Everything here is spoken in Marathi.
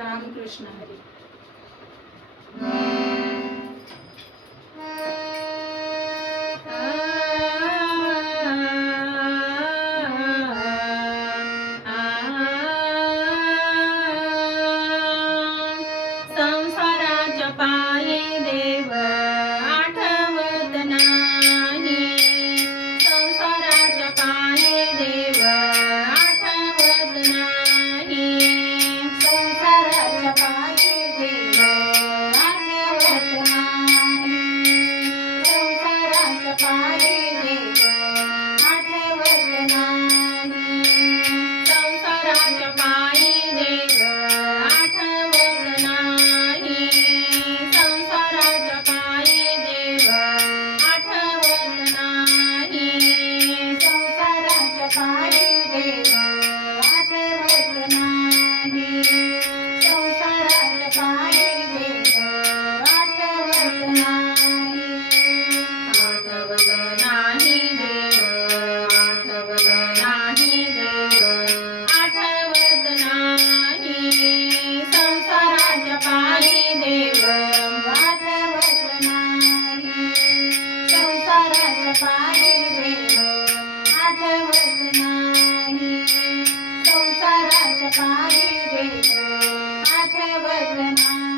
रामकृष्ण हरी. संसाराच्या पायी देव आठवत नाही. संसाराच्या पायी देव आठवत नाही. संसाराच्या पायी देव आठवत नाही. संसाराच्या पायी देव आठवत नाही. संसाराच्या पायी देव आठवत नाही. संसाराच्या पायी देव आठवत नाही. संसाराच्या पायी देव आठवत नाही. संसाराच्या पायी देव आठवत नाही. आठवत नाही देव आठवत नाही देव आठवत नाही. संसाराच्या पायी देव आठवत नाही. संसाराच्या पायी देव आठवत नाही. संसाराच्या पायी देव आठवत नाही.